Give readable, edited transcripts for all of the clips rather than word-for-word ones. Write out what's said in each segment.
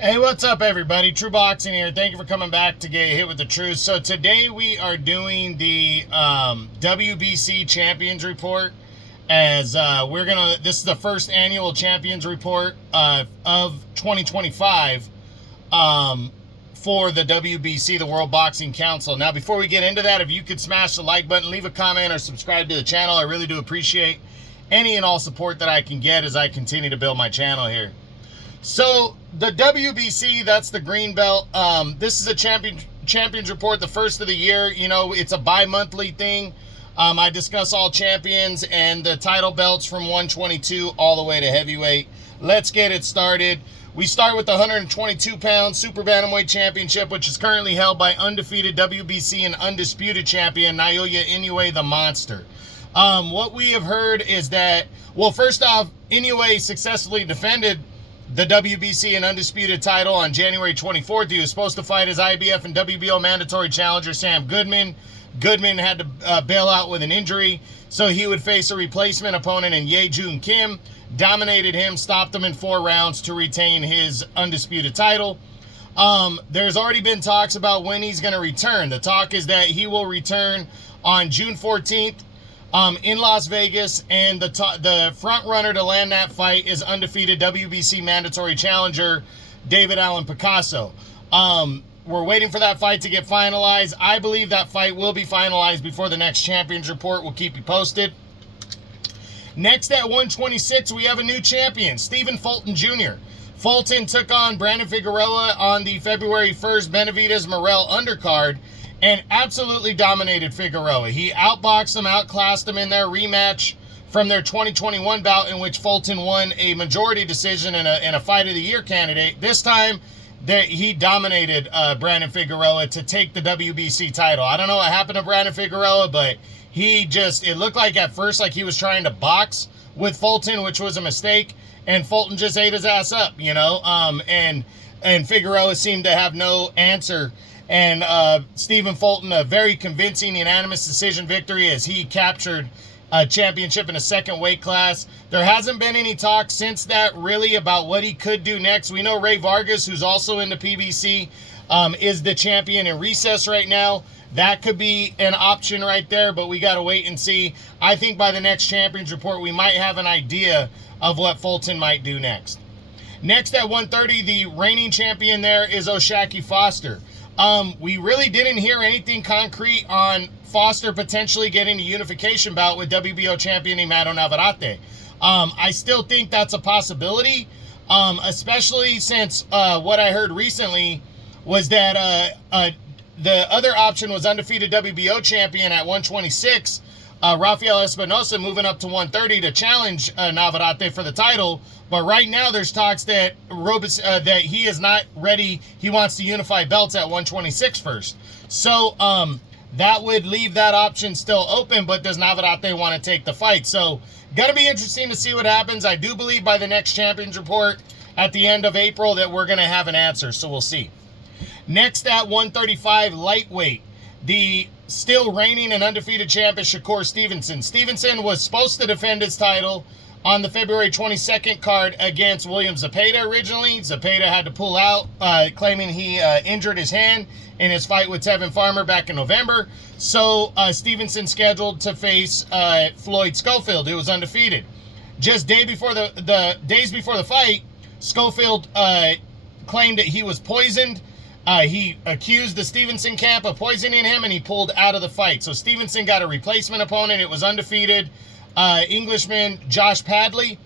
Hey, what's up, everybody? True Boxing here. Thank you for coming back to get hit with the truth. So today we are doing the WBC Champions Report. As this is the first annual Champions Report of 2025 for the WBC, the World Boxing Council. Now, before we get into that, if you could smash the like button, leave a comment, or subscribe to the channel, I really do appreciate any and all support that I can get as I continue to build my channel here. So the WBC, that's the green belt. This is a champions report, the first of the year. You know, it's a bi-monthly thing. I discuss all champions and the title belts from 122 all the way to heavyweight. Let's get it started. We start with the 122-pound Super Bantamweight Championship, which is currently held by undefeated WBC and undisputed champion Naoya Inoue, the Monster. What we have heard is that, well, first off, Inoue successfully defended the WBC and undisputed title on January 24th. He was supposed to fight his IBF and WBO mandatory challenger, Sam Goodman. Goodman had to bail out with an injury, so he would face a replacement opponent in Ye Jun Kim. Dominated him, stopped him in 4 rounds to retain his undisputed title. There's already been talks about when he's going to return. The talk is that he will return on June 14th. In Las Vegas, and the front runner to land that fight is undefeated WBC mandatory challenger David Allen Picasso. We're waiting for that fight to get finalized. I believe that fight will be finalized before the next Champions Report. We'll keep you posted. Next at 126, we have a new champion, Stephen Fulton Jr. Fulton took on Brandon Figueroa on the February 1st Benavidez Morrell undercard and absolutely dominated Figueroa. He outboxed him, outclassed him in their rematch from their 2021 bout, in which Fulton won a majority decision in a Fight of the Year candidate. This time, he dominated Brandon Figueroa to take the WBC title. I don't know what happened to Brandon Figueroa, but it looked like at first like he was trying to box with Fulton, which was a mistake, and Fulton just ate his ass up, you know, and Figueroa seemed to have no answer. And Stephen Fulton, a very convincing unanimous decision victory as he captured a championship in a second weight class. There hasn't been any talk since that really about what he could do next. We know Ray Vargas, who's also in the PBC, is the champion in recess right now. That could be an option right there, but we got to wait and see. I think by the next Champions Report, we might have an idea of what Fulton might do next. Next at 130, the reigning champion there is O'Shaquie Foster. We really didn't hear anything concrete on Foster potentially getting a unification bout with WBO champion Imado Navarrete. I still think that's a possibility, especially since what I heard recently was that the other option was undefeated WBO champion at 126, Rafael Espinosa, moving up to 130 to challenge Navarrete for the title. But right now there's talks that that he is not ready. He wants to unify belts at 126 first. So that would leave that option still open, but does Navarrete want to take the fight? So gonna be interesting to see what happens. I do believe by the next Champions Report at the end of April that we're gonna have an answer, so we'll see. Next at 135, lightweight, the still reigning and undefeated champ is Shakur Stevenson. Stevenson was supposed to defend his title on the February 22nd card against William Zepeda originally. Zepeda had to pull out, claiming he injured his hand in his fight with Tevin Farmer back in November. So Stevenson scheduled to face Floyd Schofield, who was undefeated. Just days before the fight, Schofield claimed that he was poisoned. He accused the Stevenson camp of poisoning him, and he pulled out of the fight. So Stevenson got a replacement opponent. It was undefeated Englishman Josh Padley,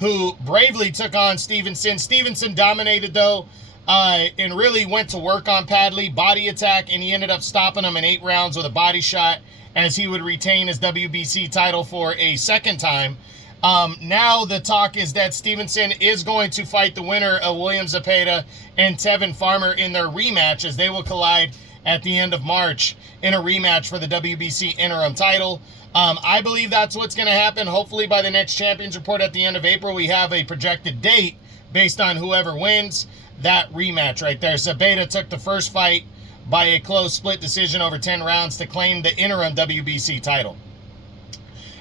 who bravely took on Stevenson. Stevenson dominated, though, and really went to work on Padley, body attack, and he ended up stopping him in 8 rounds with a body shot as he would retain his WBC title for a second time. Now the talk is that Stevenson is going to fight the winner of William Zepeda and Tevin Farmer in their rematch, as they will collide at the end of March in a rematch for the WBC interim title. I believe that's what's going to happen. Hopefully by the next Champions Report at the end of April, we have a projected date based on whoever wins that rematch right there. Zepeda took the first fight by a close split decision over 10 rounds to claim the interim WBC title.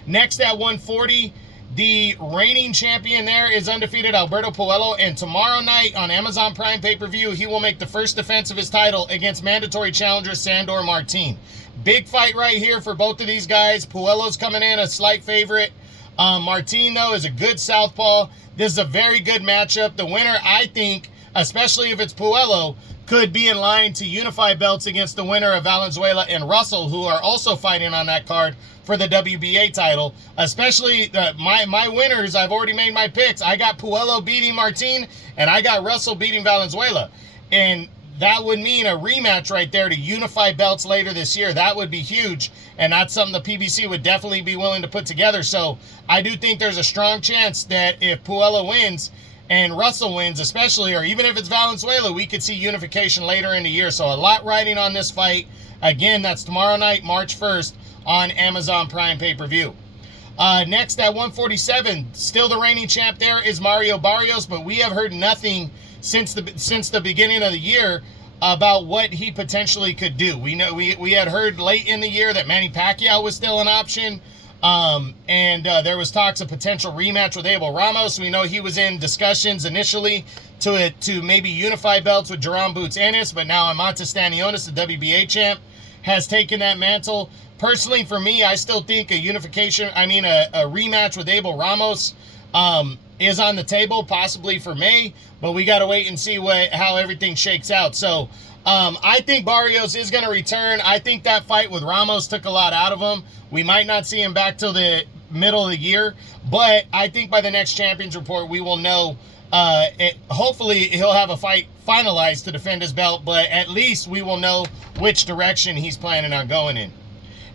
Next at 140 The reigning champion there is undefeated Alberto Puello, and tomorrow night on Amazon Prime pay-per-view, he will make the first defense of his title against mandatory challenger Sandor Martin. Big fight right here for both of these guys. Puello's coming in a slight favorite. Martin, though, is a good southpaw. This is a very good matchup. The winner, I think, especially if it's Puello, could be in line to unify belts against the winner of Valenzuela and Russell, who are also fighting on that card for the WBA title. Especially my winners, I've already made my picks. I got Puello beating Martin, and I got Russell beating Valenzuela. And that would mean a rematch right there to unify belts later this year. That would be huge, and that's something the PBC would definitely be willing to put together. So I do think there's a strong chance that if Puello wins and Russell wins especially, or even if it's Valenzuela, we could see unification later in the year. So a lot riding on this fight. Again, that's tomorrow night, March 1st on Amazon Prime pay-per-view. Next at 147, still the reigning champ there is Mario Barrios, but we have heard nothing since the beginning of the year about what he potentially could do. We know we had heard late in the year that Manny Pacquiao was still an option, and there was talks of potential rematch with Abel Ramos. We know he was in discussions initially to maybe unify belts with Jerome Boots Ennis, but now Amantes Stanionis, the WBA champ, has taken that mantle. Personally, for me, I still think a rematch with Abel Ramos is on the table, possibly for May, but we got to wait and see how everything shakes out. So I think Barrios is going to return. I think that fight with Ramos took a lot out of him. We might not see him back till the middle of the year, but I think by the next Champions Report, we will know. Hopefully, he'll have a fight finalized to defend his belt, but at least we will know which direction he's planning on going in.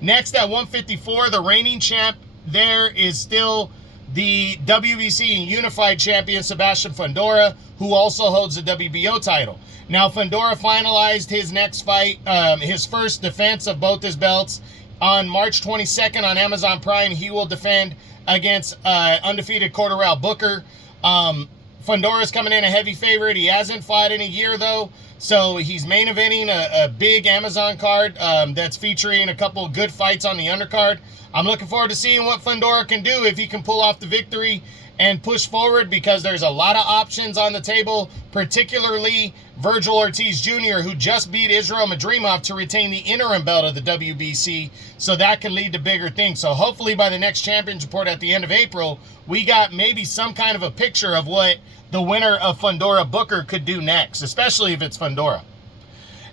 Next at 154, the reigning champ there is still the WBC Unified Champion Sebastian Fundora, who also holds the WBO title. Now, Fundora finalized his next fight, his first defense of both his belts. On March 22nd on Amazon Prime, he will defend against undefeated Cordarrelle Booker. Fundora's coming in a heavy favorite. He hasn't fought in a year, though, so he's main eventing a big Amazon card that's featuring a couple of good fights on the undercard. I'm looking forward to seeing what Fundora can do if he can pull off the victory and push forward, because there's a lot of options on the table, particularly Virgil Ortiz Jr., who just beat Israel Madrimov to retain the interim belt of the WBC, so that can lead to bigger things. So hopefully by the next Champions Report at the end of April, we got maybe some kind of a picture of what the winner of Fundora Booker could do next, especially if it's Fundora.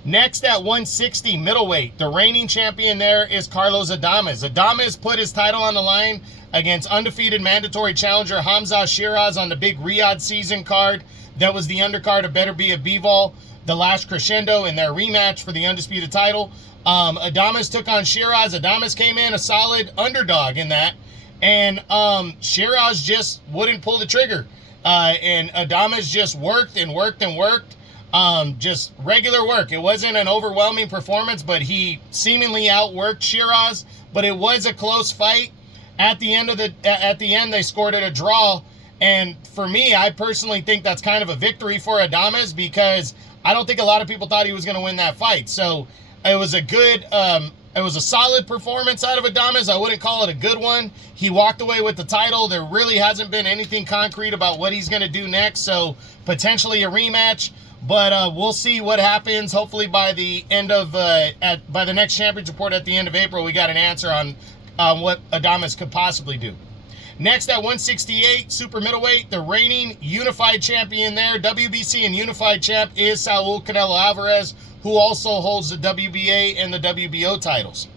Next at 160 middleweight, the reigning champion there is Carlos Adames. Adames put his title on the line against undefeated mandatory challenger Hamza Shiraz on the big Riyadh season card. That was the undercard of Better Be a Bivol, the last crescendo in their rematch for the undisputed title. Adames took on Shiraz. Adames came in a solid underdog in that, and Shiraz just wouldn't pull the trigger. And Adames just worked and worked and worked. Just regular work. It wasn't an overwhelming performance, but he seemingly outworked Shiraz. But it was a close fight. At the end, they scored it a draw. And for me, I personally think that's kind of a victory for Adames, because I don't think a lot of people thought he was going to win that fight. So it was a good, it was a solid performance out of Adames. I wouldn't call it a good one. He walked away with the title. There really hasn't been anything concrete about what he's going to do next. So potentially a rematch. But we'll see what happens. Hopefully by the end of by the next Champions Report at the end of April, we got an answer on what Adames could possibly do. Next at 168, super middleweight, the reigning unified champion there, WBC and unified champ, is Saul Canelo Alvarez, who also holds the WBA and the WBO titles.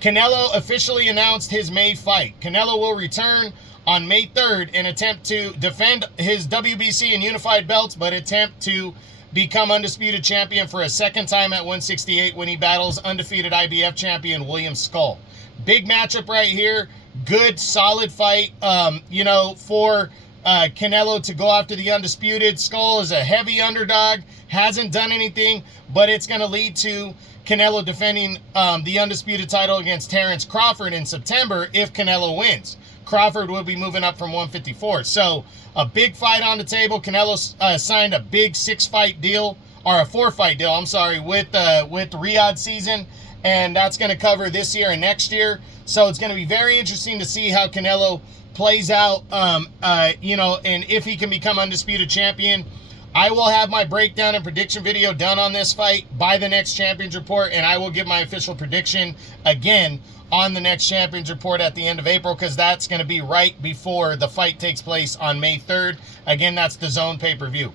Canelo officially announced his May fight. Canelo will return on May 3rd and attempt to defend his WBC and unified belts, but attempt to become undisputed champion for a second time at 168 when he battles undefeated IBF champion William Skull. Big matchup right here. Good, solid fight, for Canelo to go after the undisputed. Skull is a heavy underdog, hasn't done anything, but it's going to lead to Canelo defending the undisputed title against Terrence Crawford in September if Canelo wins. Crawford will be moving up from 154. So a big fight on the table. Canelo signed a big 4-fight deal, with Riyadh season, and that's going to cover this year and next year. So it's going to be very interesting to see how Canelo plays out, you know, and if he can become undisputed champion, I will have my breakdown and prediction video done on this fight by the next Champions Report, and I will give my official prediction again on the next Champions Report at the end of April, because that's going to be right before the fight takes place on May 3rd. Again, that's the Zone pay-per-view.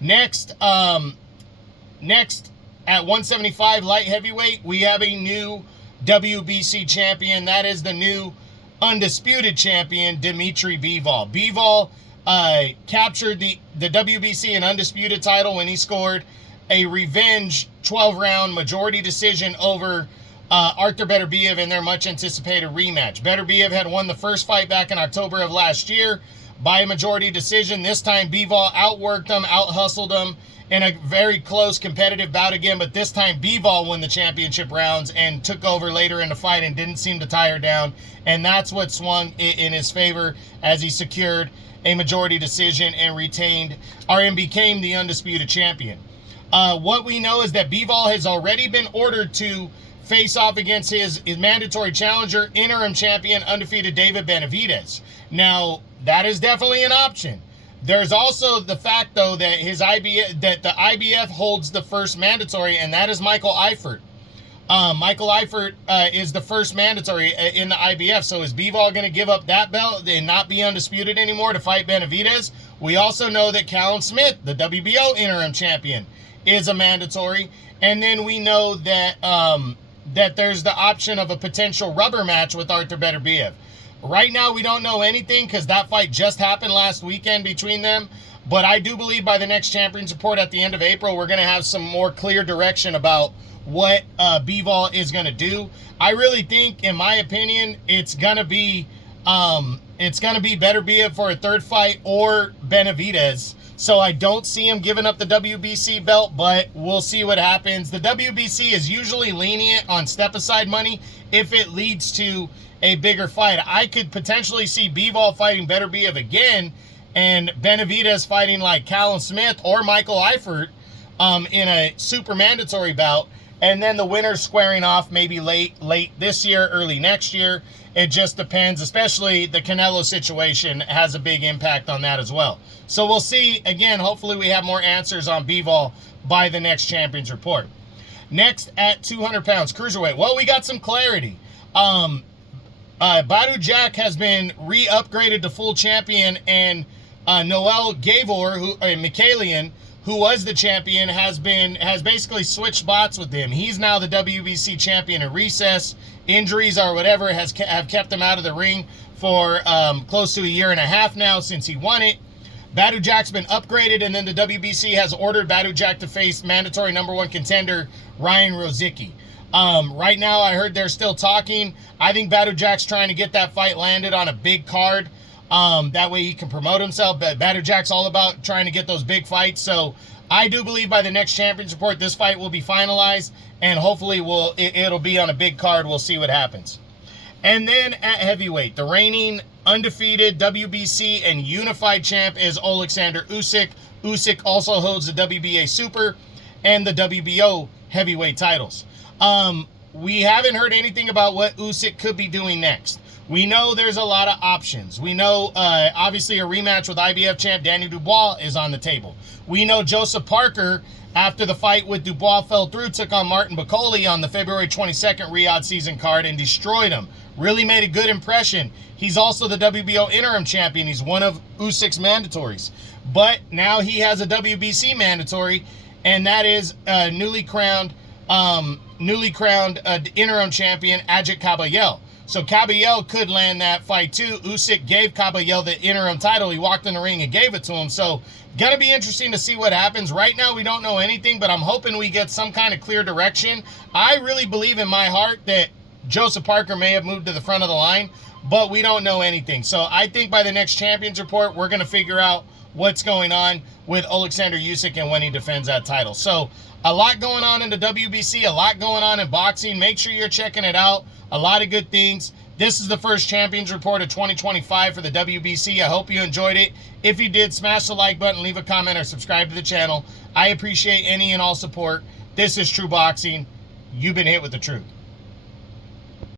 Next at 175 light heavyweight, we have a new WBC champion. That is the new undisputed champion, Dmitry Bivol. Bivol captured the WBC and undisputed title when he scored a revenge 12-round majority decision over Artur Beterbiev in their much-anticipated rematch. Beterbiev had won the first fight back in October of last year by a majority decision. This time, Bivol outworked him, out-hustled him in a very close competitive bout again, but this time Bivol won the championship rounds and took over later in the fight and didn't seem to tire down, and that's what swung in his favor as he secured a majority decision and became the undisputed champion. What we know is that Bivol has already been ordered to face off against his mandatory challenger, interim champion, undefeated David Benavidez. Now, that is definitely an option. There's also the fact, though, that the IBF holds the first mandatory, and that is Michael Eifert. Michael Eifert is the first mandatory in the IBF. So is Bivol going to give up that belt and not be undisputed anymore to fight Benavidez? We also know that Callum Smith, the WBO interim champion, is a mandatory. And then we know that that there's the option of a potential rubber match with Artur Beterbiev. Right now, we don't know anything because that fight just happened last weekend between them. But I do believe by the next Champions Report at the end of April, we're going to have some more clear direction about what Bivol is going to do. I really think, in my opinion, it's going to be Beterbiev for a third fight or Benavidez. So I don't see him giving up the WBC belt, but we'll see what happens. The WBC is usually lenient on step-aside money if it leads to a bigger fight. I could potentially see Bivol fighting Beterbiev again and Benavidez fighting like Callum Smith or Michael Eifert in a super mandatory bout, and then the winners squaring off maybe late this year, early next year. It just depends, especially the Canelo situation has a big impact on that as well. So we'll see. Again, hopefully we have more answers on Bivol by the next Champions Report. Next at 200 pounds, cruiserweight. Well, we got some clarity. Badu Jack has been re-upgraded to full champion, and Noel Gavor, Mikhailian, who was the champion, has basically switched spots with him. He's now the WBC champion in recess. Injuries or whatever have kept him out of the ring for close to a year and a half now since he won it. Badu Jack's been upgraded, and then the WBC has ordered Badu Jack to face mandatory #1 contender Ryan Rozicki. Right now, I heard they're still talking. I think Badu Jack's trying to get that fight landed on a big card. That way he can promote himself. But Badu Jack's all about trying to get those big fights. So I do believe by the next Champions Report, this fight will be finalized, and hopefully it'll be on a big card. We'll see what happens. And then at heavyweight, the reigning undefeated WBC and unified champ is Oleksandr Usyk. Usyk also holds the WBA Super and the WBO heavyweight titles. We haven't heard anything about what Usyk could be doing next. We know there's a lot of options. We know, obviously, a rematch with IBF champ Daniel Dubois is on the table. We know Joseph Parker, after the fight with Dubois fell through, took on Martin Bakole on the February 22nd Riyadh season card and destroyed him. Really made a good impression. He's also the WBO interim champion. He's one of Usyk's mandatories. But now he has a WBC mandatory, and that is newly crowned interim champion Ajit Kabayel. So Kabayel could land that fight too. Usyk gave Kabayel the interim title. He walked in the ring and gave it to him. So gonna be interesting to see what happens. Right now we don't know anything, but I'm hoping we get some kind of clear direction. I really believe in my heart that Joseph Parker may have moved to the front of the line, but we don't know anything. So I think by the next Champions Report, we're gonna figure out what's going on with Oleksandr Usyk and when he defends that title. So a lot going on in the WBC, a lot going on in boxing. Make sure you're checking it out. A lot of good things. This is the first Champions Report of 2025 for the WBC. I hope you enjoyed it. If you did, smash the like button, leave a comment, or subscribe to the channel. I appreciate any and all support. This is True Boxing. You've been hit with the truth.